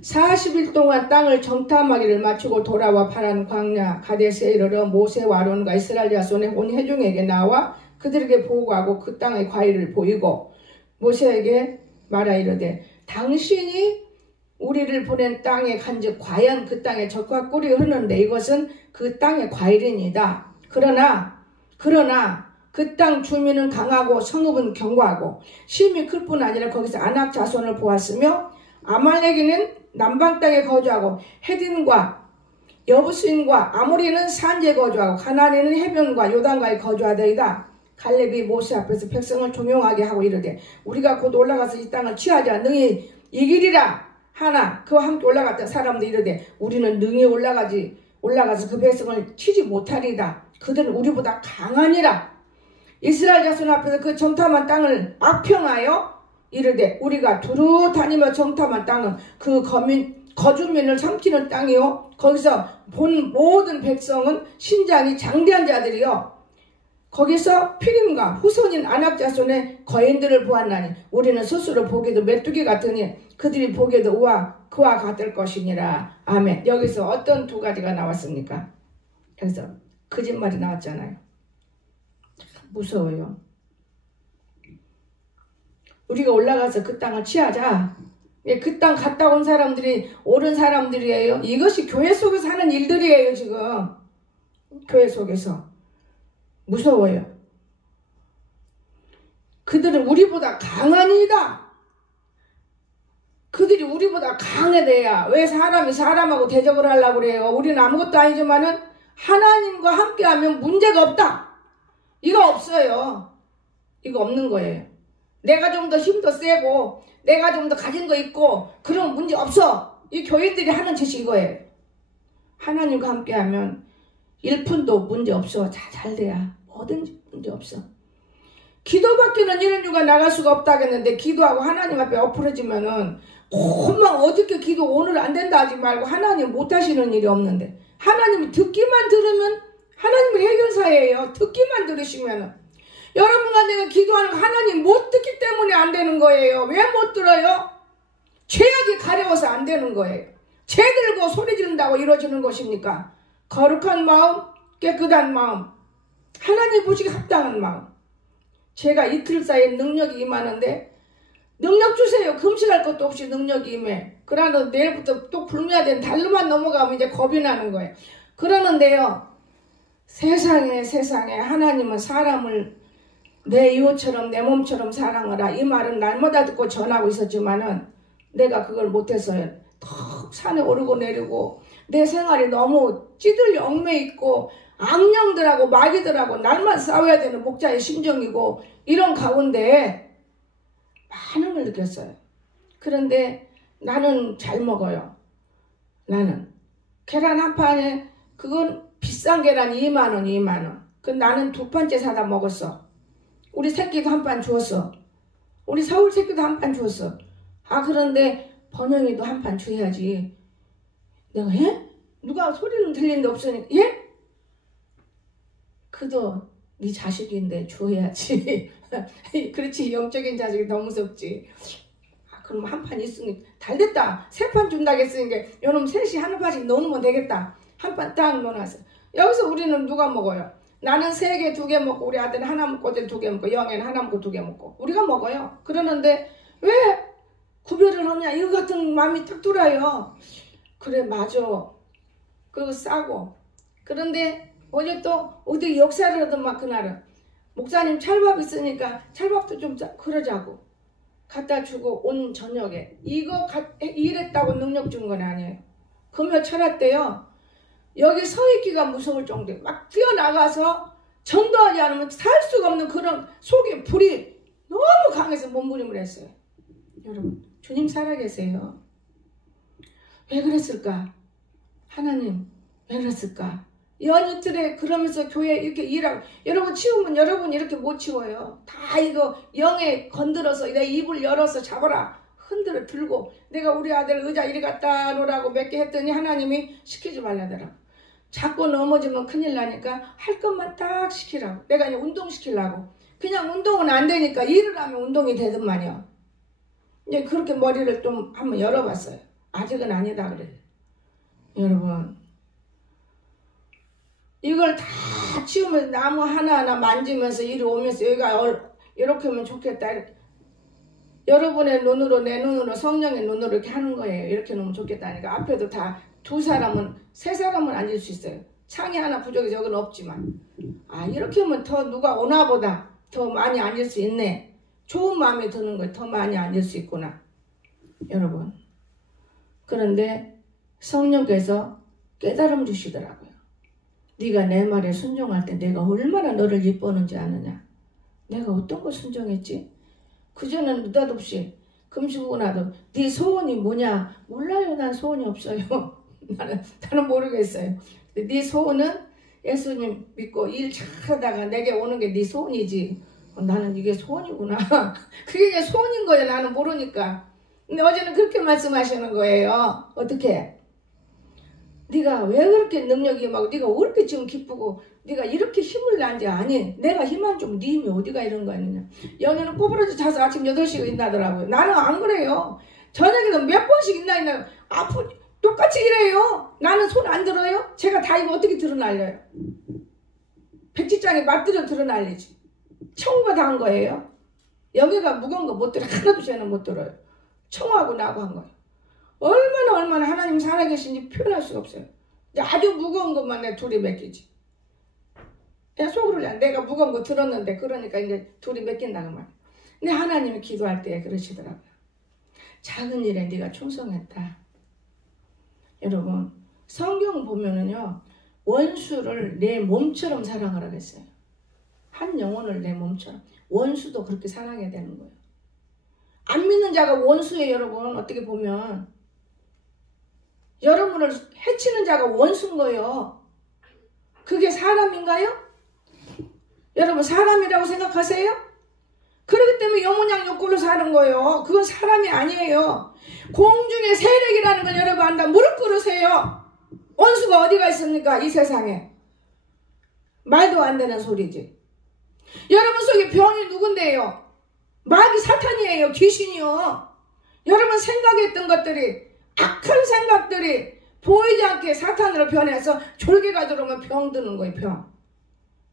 (40일) 동안 땅을 정탐하기를 마치고 돌아와 파란 광야 가데스에 이르러 모세와 아론과 이스라엘 자손의 온 회중에게 나와 그들에게 보고하고 그 땅의 과일을 보이고 모세에게 말하 이르되 당신이 우리를 보낸 땅에 간즉 과연 그 땅에 젖과 꿀이 흐르는데 이것은 그 땅의 과일이니이다. 그러나 그 땅 주민은 강하고 성읍은 견고하고 심이 클 뿐 아니라 거기서 아낙 자손을 보았으며 아말렉인은 남방 땅에 거주하고 헤딘과 여부스인과 아모리는 산지에 거주하고 가나안인은 해변과 요단가에 거주하더이다. 갈렙이 모세 앞에서 백성을 종용하게 하고 이르되 우리가 곧 올라가서 이 땅을 취하자 능히 이기리라 하나 그와 함께 올라갔던 사람들이 이르되 우리는 능히 올라가서 그 백성을 치지 못하리다. 그들은 우리보다 강하니라. 이스라엘 자손 앞에서 그 정탐한 땅을 악평하여 이르되 우리가 두루 다니며 정탐한 땅은 그 거주민을 삼키는 땅이요 거기서 본 모든 백성은 신장이 장대한 자들이요 거기서 피림과 후손인 아낙 자손의 거인들을 보았나니 우리는 스스로 보기도 메뚜기 같으니 그들이 보기에도 그와 같을 것이니라. 아멘. 여기서 어떤 두 가지가 나왔습니까? 여기서 거짓말이 나왔잖아요. 무서워요. 우리가 올라가서 그 땅을 취하자. 그 땅 갔다 온 사람들이 옳은 사람들이에요. 이것이 교회 속에서 하는 일들이에요. 지금 교회 속에서 무서워요. 그들은 우리보다 강하니이다. 그들이 우리보다 강해돼야 왜 사람이 사람하고 대적을 하려고 그래요. 우리는 아무것도 아니지만은 하나님과 함께하면 문제가 없다. 이거 없어요. 이거 없는 거예요. 내가 좀 더 힘도 세고 내가 좀 더 가진 거 있고 그런 문제 없어. 이 교인들이 하는 짓이 이거예요. 하나님과 함께하면 1푼도 문제 없어. 잘 돼야 뭐든지 문제 없어. 기도밖에는 이런 이유가 나갈 수가 없다겠는데 기도하고 하나님 앞에 엎어지면은 금방 어저께 기도 오늘 안 된다 하지 말고 하나님 못 하시는 일이 없는데 하나님이 듣기만 들으면 하나님의 해결사예요. 듣기만 들으시면은 여러분과 내가 기도하는 거 하나님 못 듣기 때문에 안 되는 거예요. 왜 못 들어요? 죄악이 가려워서 안 되는 거예요. 죄 들고 소리 지른다고 이루어지는 것입니까? 거룩한 마음, 깨끗한 마음, 하나님 보시기 합당한 마음. 제가 이틀 사이에 능력이 임하는데 능력 주세요. 금식할 것도 없이 능력이 임해. 그러나 내일부터 또 굶어야 되는 달로만 넘어가면 이제 겁이 나는 거예요. 그러는데요. 세상에 하나님은 사람을 내 이웃처럼 내 몸처럼 사랑하라. 이 말은 날마다 듣고 전하고 있었지만은 내가 그걸 못해서요. 턱 산에 오르고 내리고 내 생활이 너무 찌들려 얽매 있고 악령들하고 마귀들하고 날만 싸워야 되는 목자의 심정이고 이런 가운데 많은 걸 느꼈어요. 그런데 나는 잘 먹어요. 나는 계란 한 판에 그건 비싼 계란 2만원 2만원. 그 나는 2판째 사다 먹었어. 우리 새끼도 한 판 주었어. 우리 서울 새끼도 한 판 주었어. 아 그런데 번영이도 한 판 줘야지. 내가 예? 누가 소리는 들리는데 없으니까 예? 그도 네 자식인데 줘야지. 그렇지 영적인 자식이 더 무섭지. 아, 그럼 한 판 있으니 달됐다. 3판 준다고 했으니까 요놈 셋이 한 판씩 넣으면 되겠다. 한 판 딱 넣어놨어. 여기서 우리는 누가 먹어요? 나는 3개 2개 먹고 우리 아들은 하나 먹고 어제 2개 먹고 영애는 하나 먹고 2개 먹고 우리가 먹어요. 그러는데 왜 구별을 하냐 이거 같은 마음이 딱 들어요. 그래 맞아. 그거 싸고. 그런데 어제 또 어디 역사를 하더만 그날은 목사님 찰밥 있으니까 찰밥도 좀 그러자고 갖다 주고 온 저녁에 이거 일했다고 능력 준 건 아니에요. 금요 철학 때요. 여기 서 있기가 무서울 정도에 막 뛰어나가서 전도하지 않으면 살 수가 없는 그런 속에 불이 너무 강해서 몸부림을 했어요. 여러분 주님 살아계세요. 왜 그랬을까? 하나님 왜 그랬을까? 연이틀에 그러면서 교회 이렇게 일하고 여러분 치우면 여러분 이렇게 못 치워요. 다 이거 영에 건드려서 내 입을 열어서 잡아라. 흔들어 들고 내가 우리 아들 의자 이리 갖다 놓으라고 몇 개 했더니 하나님이 시키지 말라더라. 자꾸 넘어지면 큰일 나니까 할 것만 딱 시키라고. 내가 이제 운동시키려고. 그냥 운동은 안 되니까 일을 하면 운동이 되더만요. 이제 그렇게 머리를 좀 한번 열어봤어요. 아직은 아니다 그래. 여러분 이걸 다 치우면서 나무 하나하나 만지면서 이리 오면서 여기가 이렇게 하면 좋겠다. 여러분의 눈으로 내 눈으로 성령의 눈으로 이렇게 하는 거예요. 이렇게 놓으면 좋겠다니까. 앞에도 다 2사람은 3사람은 앉을 수 있어요. 창이 하나 부족해서 여기는 없지만 아 이렇게 하면 더 누가 오나보다 더 많이 앉을 수 있네. 좋은 마음이 드는 거예요. 더 많이 앉을 수 있구나. 여러분 그런데 성령께서 깨달음 주시더라고요. 네가 내 말에 순종할 때 내가 얼마나 너를 예뻐하는지 아느냐. 내가 어떤 걸 순종했지? 그전에는 느닷없이 금식하고 나도 네 소원이 뭐냐? 몰라요. 난 소원이 없어요. 나는 모르겠어요. 네 소원은 예수님 믿고 일 잘하다가 내게 오는 게 네 소원이지. 나는 이게 소원이구나. 그게 이제 소원인 거예요. 나는 모르니까. 근데 어제는 그렇게 말씀하시는 거예요. 어떻게? 네가 왜 그렇게 능력이 임하고 네가 왜 그렇게 지금 기쁘고 네가 이렇게 힘을 난지 아니. 내가 힘 안 주면 네 힘이 어디가 이런 거 아니냐. 여기는 꼬부러져 자서 아침 8시가 일어나더라고요. 나는 안 그래요. 저녁에는 몇 번씩 일어나 똑같이 일해요. 나는 손 안 들어요. 제가 다 이거 어떻게 드러날려요. 백지장에 맞들여 드러날리지. 청우가 다 한 거예요. 여기가 무거운 거 못 들어. 하나도 쟤는 못 들어요. 청우하고 나하고 한 거예요. 얼마나 하나님 살아계신지 표현할 수가 없어요. 아주 무거운 것만 내 둘이 맡기지. 속으로 내가 무거운 거 들었는데 그러니까 이제 둘이 맡긴다는 말이에요. 근데 하나님이 기도할 때 그러시더라고요. 작은 일에 네가 충성했다. 여러분 성경 보면은요 원수를 내 몸처럼 사랑하라고 했어요. 한 영혼을 내 몸처럼. 원수도 그렇게 사랑해야 되는 거예요. 안 믿는 자가 원수예요. 여러분 어떻게 보면 여러분을 해치는 자가 원수인 거예요. 그게 사람인가요? 여러분 사람이라고 생각하세요? 그렇기 때문에 영혼양 욕구로 사는 거예요. 그건 사람이 아니에요. 공중의 세력이라는 걸 여러분 안다. 무릎 꿇으세요. 원수가 어디가 있습니까? 이 세상에. 말도 안 되는 소리지. 여러분 속에 병이 누군데요? 마귀 사탄이에요. 귀신이요. 여러분 생각했던 것들이 악한 생각들이 보이지 않게 사탄으로 변해서 졸개가 들어오면 병 드는 거예요. 병.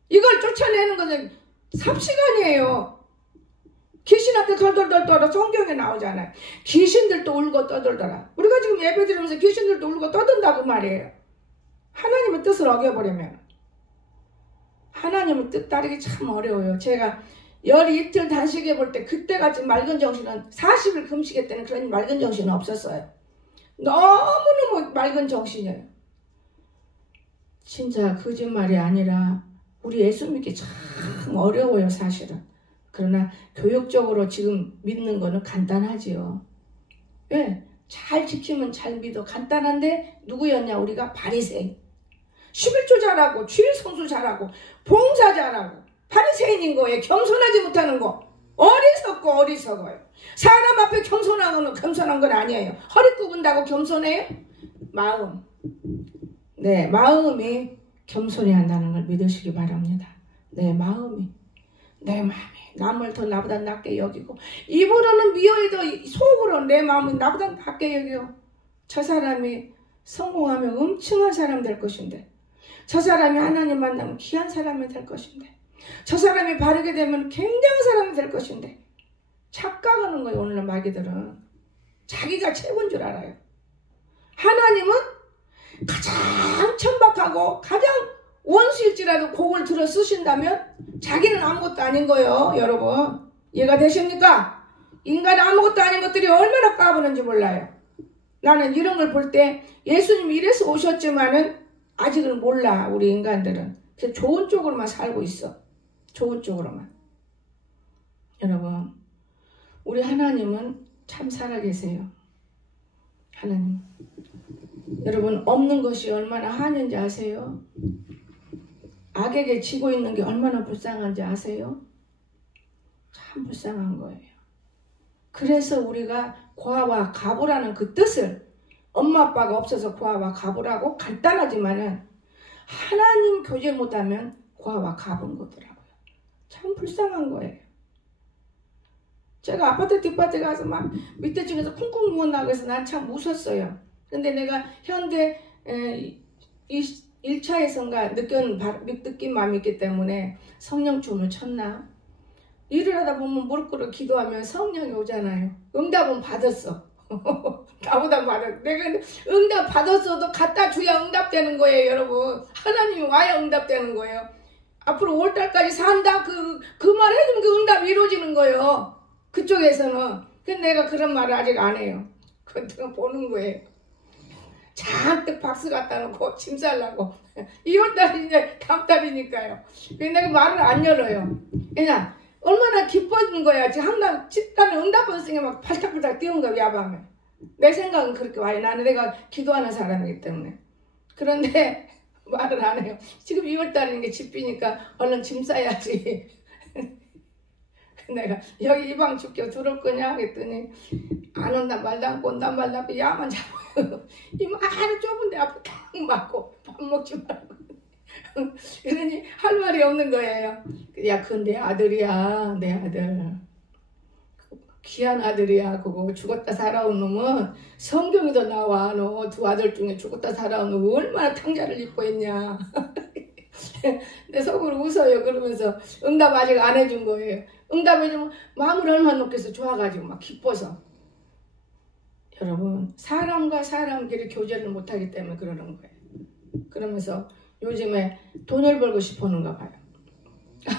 이걸 쫓아내는 것은 삽시간이에요. 귀신한테 덜덜덜 떨어 성경에 나오잖아요. 귀신들도 울고 떠들더라. 우리가 지금 예배 드리면서 귀신들도 울고 떠든다고 말이에요. 하나님의 뜻을 어겨버리면. 하나님의 뜻 따르기 참 어려워요. 제가 열 이틀 단식해 볼 때 그때같이 맑은 정신은 40일 금식할 때는 그런 맑은 정신은 없었어요. 너무너무 맑은 정신이에요. 진짜 거짓말이 아니라 우리 예수 믿기 참 어려워요, 사실은. 그러나 교육적으로 지금 믿는 거는 간단하지요. 왜? 잘 지키면 잘 믿어. 간단한데 누구였냐? 우리가 바리새인. 11조 잘하고 주일 성수 잘하고 봉사 잘하고 바리새인인 거예요. 겸손하지 못하는 거. 어리석고 어리석어요. 사람 앞에 겸손한 건 아니에요. 허리 굽은다고 겸손해요? 마음. 네, 마음이 겸손해야 한다는 걸 믿으시기 바랍니다. 내 마음이 남을 더 나보다 낮게 여기고 입으로는 미워해도 속으로 내 마음이 나보다 낮게 여겨. 저 사람이 성공하면 엄청난 사람 될 것인데, 저 사람이 하나님 만나면 귀한 사람이 될 것인데, 저 사람이 바르게 되면 굉장한 사람이 될 것인데, 착각하는 거예요. 오늘날 마귀들은 자기가 최고인 줄 알아요. 하나님은 가장 천박하고 가장 원수일지라도 곡을 들어 쓰신다면 자기는 아무것도 아닌 거예요. 여러분 이해가 되십니까? 인간 아무것도 아닌 것들이 얼마나 까부는지 몰라요. 나는 이런 걸 볼 때 예수님이 이래서 오셨지만은 아직은 몰라. 우리 인간들은 그래서 좋은 쪽으로만 살고 있어. 좋은 쪽으로만. 여러분 우리 하나님은 참 살아계세요. 하나님 여러분 없는 것이 얼마나 한인지 아세요? 악에게 지고 있는 게 얼마나 불쌍한지 아세요? 참 불쌍한 거예요. 그래서 우리가 고아와 가부라는 그 뜻을 엄마 아빠가 없어서 고아와 가부라고 간단하지만은 하나님 교제 못하면 고아와 가부인 거더라고요. 참 불쌍한 거예요. 제가 아파트 뒷밭에 가서 막 밑에 층에서 쿵쿵 누웠나고 해서 난 참 웃었어요. 근데 내가 현대 1차에선가 느낀 마음이 있기 때문에 성령 춤을 췄나? 일을 하다 보면 무릎 꿇어 기도하면 성령이 오잖아요. 응답은 받았어. 나보다 받았어. 내가 응답 받았어도 갖다 줘야 응답되는 거예요, 여러분. 하나님이 와야 응답되는 거예요. 앞으로 5월달까지 산다 그 말 해주면 그 응답이 이루어지는 거예요. 그쪽에서는. 근데 내가 그런 말을 아직 안 해요. 그건 보는 거예요. 잔뜩 박수 갖다 놓고 짐 싸려고. 2월달이 이제 다음 달이니까요. 내가 말을 안 열어요. 그냥 얼마나 기뻤는 거야. 지금 항상 집단에 응답 받았으니까 막 발탁발탁 뛰는 거야, 야밤에. 내 생각은 그렇게 와요. 나는 내가 기도하는 사람이기 때문에. 그런데 말을 안 해요. 지금 2월달이니까 집비니까 얼른 짐 싸야지. 내가 여기 이 방 죽게 들어올 거냐 그랬더니 안 온다 말도 않고 온다 말도 않고 야만 잡아요. 이 많은 좁은데 앞에 탁 맞고 밥 먹지 말고. 그러니 할 말이 없는 거예요. 야 그건 내 아들이야. 내 아들. 귀한 아들이야. 그거 죽었다 살아온 놈은 성경에도 나와. 너 두 아들 중에 죽었다 살아온 놈 얼마나 탕자를 입고 있냐. 내 속으로 웃어요. 그러면서 응답 아직 안 해준 거예요. 응답해주면 마음을 얼마나 높겠어. 좋아가지고 막 기뻐서. 여러분 사람과 사람끼리 교제를 못하기 때문에 그러는 거예요. 그러면서 요즘에 돈을 벌고 싶어하는가 봐요.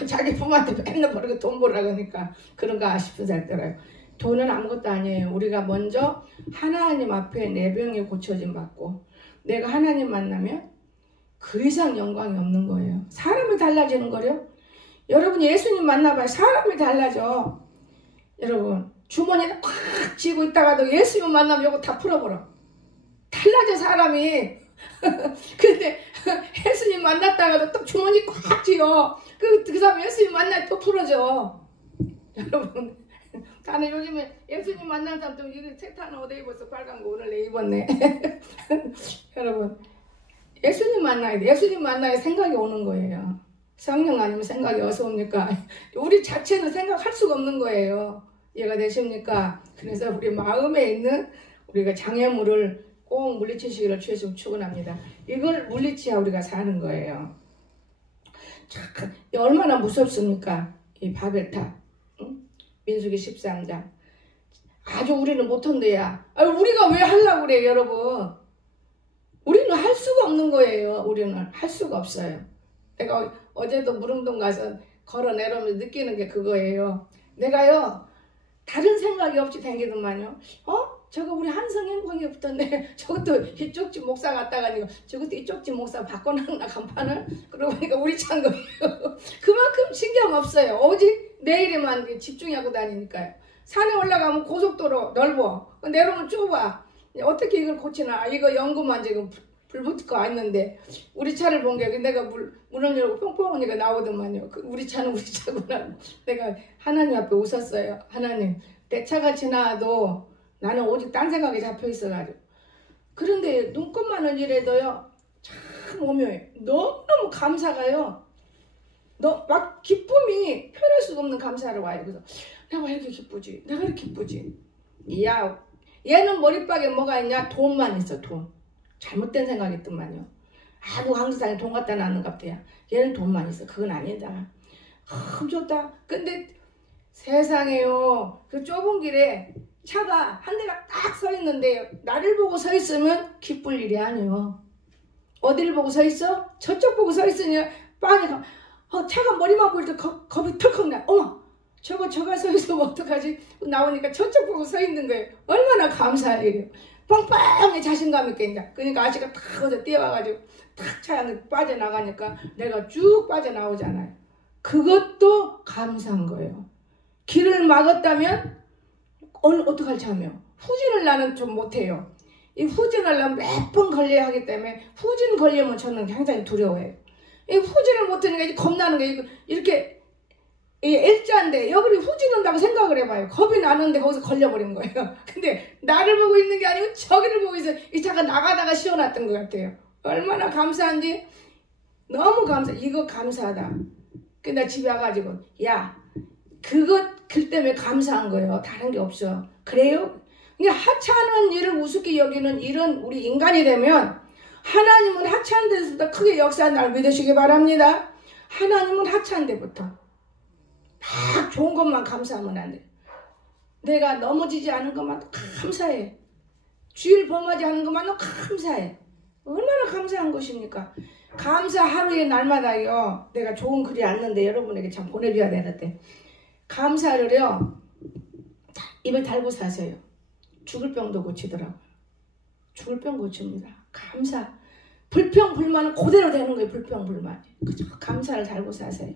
자기 부모한테 맨날 벌고 돈 벌으라 그러니까 그런가 싶은 생각 들어요. 돈은 아무것도 아니에요. 우리가 먼저 하나님 앞에 내 병이 고쳐짐 받고 내가 하나님 만나면 그 이상 영광이 없는 거예요. 사람이 달라지는 거요. 여러분 예수님 만나봐요. 사람이 달라져. 여러분 주머니에 꽉 쥐고 있다가도 예수님 만나면 이거 다 풀어버려. 달라져 사람이. 근데 예수님 만났다가도 또 주머니 꽉 쥐어. 그 사람 예수님 만나면 또 풀어져. 여러분 나는 요즘에 예수님 만난 사람 좀 이렇게 색타는 옷 입었어. 빨간 거 오늘 내 입었네. 여러분 예수님 만나야 돼. 예수님 만나야 생각이 오는 거예요. 성령 아니면 생각이 어디서 옵니까? 우리 자체는 생각할 수가 없는 거예요. 이해가 되십니까? 그래서 우리 마음에 있는 우리가 장애물을 꼭 물리치시기를 주의 축원합니다. 이걸 물리치야 우리가 사는 거예요. 참, 얼마나 무섭습니까? 이 바벨탑. 응? 민수기 13장. 아주 우리는 못한대야. 우리가 왜 하려고 그래 여러분. 우리는 할 수가 없는 거예요. 우리는 할 수가 없어요. 내가 어제도 무릉동 가서 걸어 내려오면서 느끼는 게 그거예요. 내가요 다른 생각이 없이 댕기더만요. 저거 우리 한성 행복이 붙었네. 저것도 이쪽 집 목사 갔다가 저것도 이쪽 집 목사 바꿔놨나 간판을. 그러고 보니까 우리 찬 거예요. 그만큼 신경 없어요. 오직 내일에만 집중하고 다니니까요. 산에 올라가면 고속도로 넓어. 내려오면 좁아. 어떻게 이걸 고치나. 이거 연구만 지금 불 붙고 왔는데 우리 차를 본 게 내가 문을 열고 뽕뽕 하니까 나오더만요. 우리 차는 우리 차구나. 내가 하나님 앞에 웃었어요. 하나님 내 차가 지나도 나는 오직 딴 생각에 잡혀 있어가지고. 그런데 눈꽃만은 이래도요 참 오묘해요. 너무너무 감사가요. 막 기쁨이 표현할 수가 없는 감사를 와요. 그래서 내가 왜 이렇게 기쁘지? 내가 이렇게 기쁘지? 야, 얘는 머리박에 뭐가 있냐? 돈만 있어, 돈. 잘못된 생각이 있더만요. 누가 항상 돈 갖다 놨는 갑자야. 얘는 돈만 있어. 그건 아니다. 좋다. 근데 세상에요. 그 좁은 길에 차가 한 대가 딱 서 있는데 나를 보고 서 있으면 기쁠 일이 아니요. 어디를 보고 서 있어? 저쪽 보고 서 있으니 빵이 차가 머리만 보일 때 겁이 털컥 나. 어머 저가 서 있으면 어떡하지? 나오니까 저쪽 보고 서 있는 거예요. 얼마나 감사한 일이에요. 빵빵하게 자신감 있게 이제. 그러니까 아저씨가 탁 어디 뛰어와가지고 탁 차 안에 빠져나가니까 내가 쭉 빠져나오잖아요. 그것도 감사한 거예요. 길을 막았다면 어떡할지 하며 후진을 나는 좀 못해요. 이 후진을 하려면 몇 번 걸려야 하기 때문에 후진 걸리면 저는 굉장히 두려워해요. 이 후진을 못하니까 이제 겁나는 게 이렇게 일자인데 여기 후진한다고 생각을 해봐요. 겁이 나는데 거기서 걸려버린 거예요. 근데 나를 보고 있는 게 아니고 저기를 보고 있어요. 이 차가 나가다가 씌워놨던 것 같아요. 얼마나 감사한지. 너무 감사. 이거 감사하다. 근데 나 집에 와가지고 야 그 때문에 감사한 거예요. 다른 게 없어. 그래요? 그러니까 하찮은 일을 우습게 여기는 일은 우리 인간이 되면 하나님은 하찮은 데서부터 크게 역사한 날 믿으시기 바랍니다. 하나님은 하찮은 데부터 막 좋은 것만 감사하면 안 돼. 내가 넘어지지 않은 것만도 감사해. 주일 범하지 않은 것만도 감사해. 얼마나 감사한 것입니까? 감사 하루에 날마다요. 내가 좋은 글이 왔는데 여러분에게 참 보내줘야 되는데 감사를요. 입에 달고 사세요. 죽을 병도 고치더라고요. 죽을 병 고칩니다. 감사. 불평 불만은 그대로 되는 거예요. 불평 불만이. 그저 감사를 달고 사세요.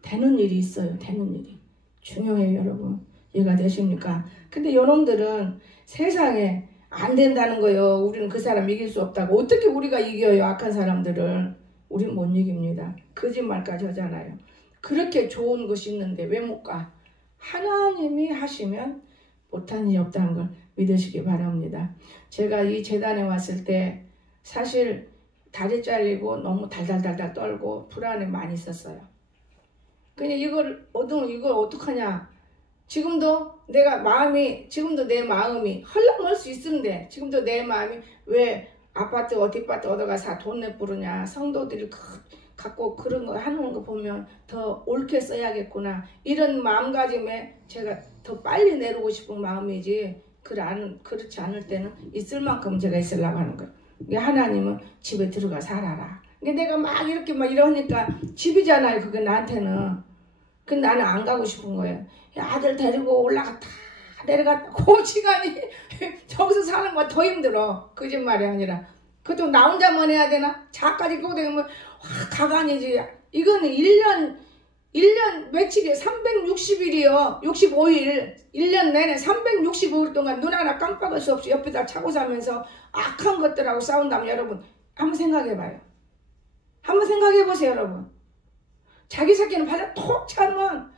되는 일이 있어요. 되는 일이. 중요해요, 여러분. 이해가 되십니까? 근데 여러분들은 세상에 안 된다는 거예요. 우리는 그 사람 이길 수 없다고. 어떻게 우리가 이겨요? 악한 사람들을. 우린 못 이깁니다. 거짓말까지 하잖아요. 그렇게 좋은 것이 있는데 왜 못 가? 하나님이 하시면 못한 일이 없다는 걸 믿으시기 바랍니다. 제가 이 재단에 왔을 때 사실 다리 잘리고 너무 달달달달 떨고 불안에 많이 있었어요. 그냥 이걸 어떡하냐. 지금도 지금도 내 마음이 헐렁할 수 있는데 지금도 내 마음이 왜 아파트 뒷밭에 얻어가서 돈 내부르냐. 성도들이 갖고 그런 거 하는 거 보면 더 옳게 써야겠구나. 이런 마음가짐에 제가 더 빨리 내려오고 싶은 마음이지 그렇지 않을 때는 있을 만큼 제가 있으려고 하는 거예요. 하나님은 집에 들어가 살아라. 내가 막 이러니까 집이잖아요. 그게 나한테는. 근데 나는 안 가고 싶은 거예요. 아들 데리고 올라갔다 내려갔다 그 시간이 저기서 사는 거 더 힘들어. 거짓말이 아니라. 그것도 나 혼자만 해야 되나? 자까지 꼬고 다니면 가관이지. 이거는 1년 며칠이에요. 360일이요. 65일. 1년 내내 365일 동안 눈 하나 깜빡할 수 없이 옆에다 차고 사면서 악한 것들하고 싸운다면 여러분 한번 생각해봐요. 한번 생각해보세요, 여러분. 자기 새끼는 발로 톡 차면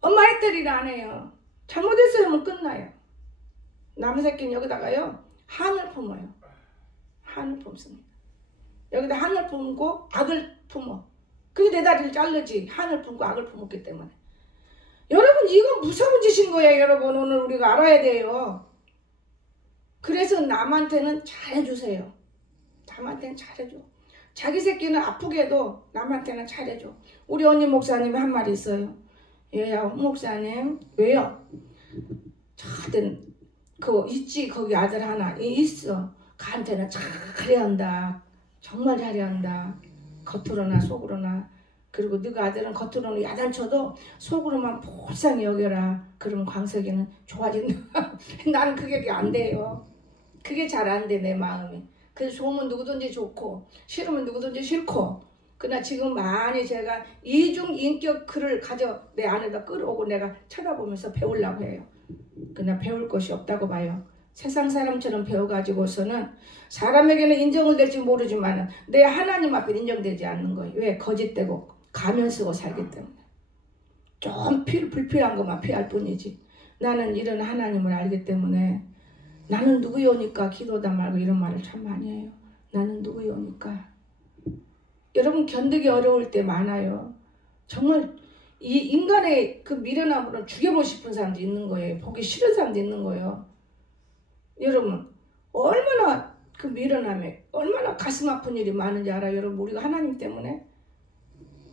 엄마의 때리라 안 해요. 잘못했어요 하면 끝나요. 남의 새끼는 여기다가요 한을 품어요. 한을 품습니다. 여기다 한을 품고 악을 품어. 그게 내 다리를 자르지. 한을 품고 악을 품었기 때문에. 여러분 이건 무서운 짓인 거예요. 여러분 오늘 우리가 알아야 돼요. 그래서 남한테는 잘해주세요. 남한테는 잘해줘. 자기 새끼는 아프게 해도 남한테는 잘해줘. 우리 언니 목사님이 한 말이 있어요. 얘야 목사님 왜요? 저한테는 있지 거기 아들 하나 있어. 걔한테는 잘해야 한다. 정말 잘해야 한다. 겉으로나 속으로나 그리고 너가 아들은 겉으로는 야단쳐도 속으로만 불쌍히 여겨라. 그러면 광석이는 좋아진다. 나는 그게 안 돼요. 그게 잘 안 돼, 내 마음이. 그래서 좋으면 누구든지 좋고 싫으면 누구든지 싫고. 그러나 지금 많이 제가 이중인격 글을 가져 내 안에다 끌어오고 내가 쳐다보면서 배우려고 해요. 그러나 배울 것이 없다고 봐요. 세상 사람처럼 배워가지고서는 사람에게는 인정을 될지 모르지만 내 하나님 앞에 인정되지 않는 거예요. 왜? 거짓되고 가면 쓰고 살기 때문에. 좀 불필요한 것만 피할 뿐이지. 나는 이런 하나님을 알기 때문에 나는 누구요니까 기도다 말고 이런 말을 참 많이 해요. 나는 누구요니까. 여러분 견디기 어려울 때 많아요. 정말 이 인간의 그 미련함으로 죽여보고 싶은 사람도 있는 거예요. 보기 싫은 사람도 있는 거예요. 여러분 얼마나 그 미련함에 얼마나 가슴 아픈 일이 많은지 알아요. 여러분 우리가 하나님 때문에.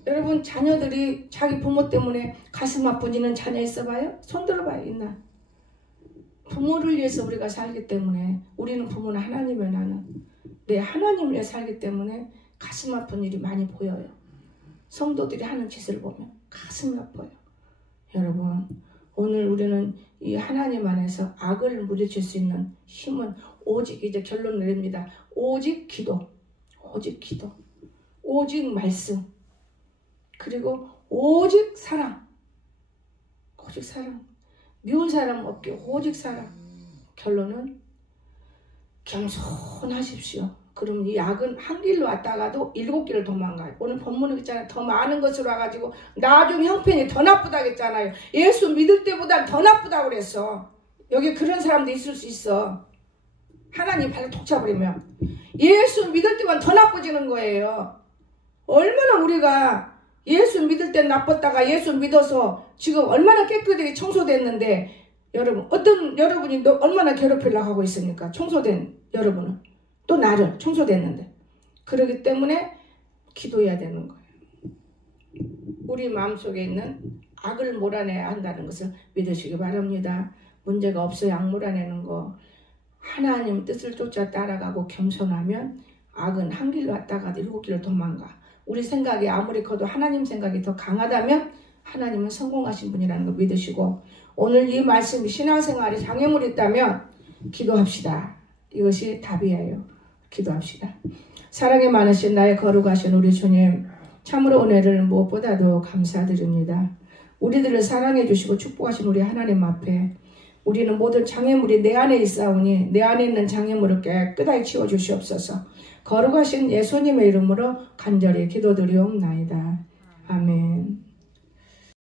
여러분 자녀들이 자기 부모 때문에 가슴 아프지는 자녀 있어봐요? 손 들어봐요. 있나? 부모를 위해서 우리가 살기 때문에 우리는 부모는 하나님을 나는 내 하나님을 위해 살기 때문에 가슴 아픈 일이 많이 보여요. 성도들이 하는 짓을 보면 가슴이 아파요. 여러분 오늘 우리는 이 하나님 안에서 악을 물리칠 수 있는 힘은 오직 이제 결론을 냅니다. 오직 기도, 오직 기도, 오직 말씀, 그리고 오직 사랑, 오직 사랑. 미운 사람 없게 오직 사랑. 결론은 겸손하십시오. 그럼 이 악은 한 길로 왔다가도 7길을 도망가요. 오늘 본문에 있잖아요. 더 많은 것으로 와가지고 나중 형편이 더 나쁘다고 했잖아요. 예수 믿을 때보다 더 나쁘다고 그랬어. 여기 그런 사람도 있을 수 있어. 하나님 발로 톡 차버리면 예수 믿을 때만 더 나빠지는 거예요. 얼마나 우리가 예수 믿을 때 나빴다가 예수 믿어서 지금 얼마나 깨끗하게 청소됐는데 여러분 어떤 여러분이 얼마나 괴롭히려고 하고 있습니까? 청소된 여러분은 또 나를 청소됐는데. 그렇기 때문에 기도해야 되는 거예요. 우리 마음속에 있는 악을 몰아내야 한다는 것을 믿으시기 바랍니다. 문제가 없어야 악 몰아내는 거. 하나님 뜻을 쫓아 따라가고 겸손하면 악은 한 길로 왔다가도 7길로 도망가. 우리 생각이 아무리 커도 하나님 생각이 더 강하다면 하나님은 성공하신 분이라는 걸 믿으시고, 오늘 이 말씀이 신앙생활에 장애물이 있다면 기도합시다. 이것이 답이에요. 기도합시다. 사랑이 많으신 나의 거룩하신 우리 주님, 참으로 은혜를 무엇보다도 감사드립니다. 우리들을 사랑해 주시고 축복하신 우리 하나님 앞에 우리는 모든 장애물이 내 안에 있사오니 내 안에 있는 장애물을 깨끗하게 치워주시옵소서. 거룩하신 예수님의 이름으로 간절히 기도드리옵나이다. 아멘.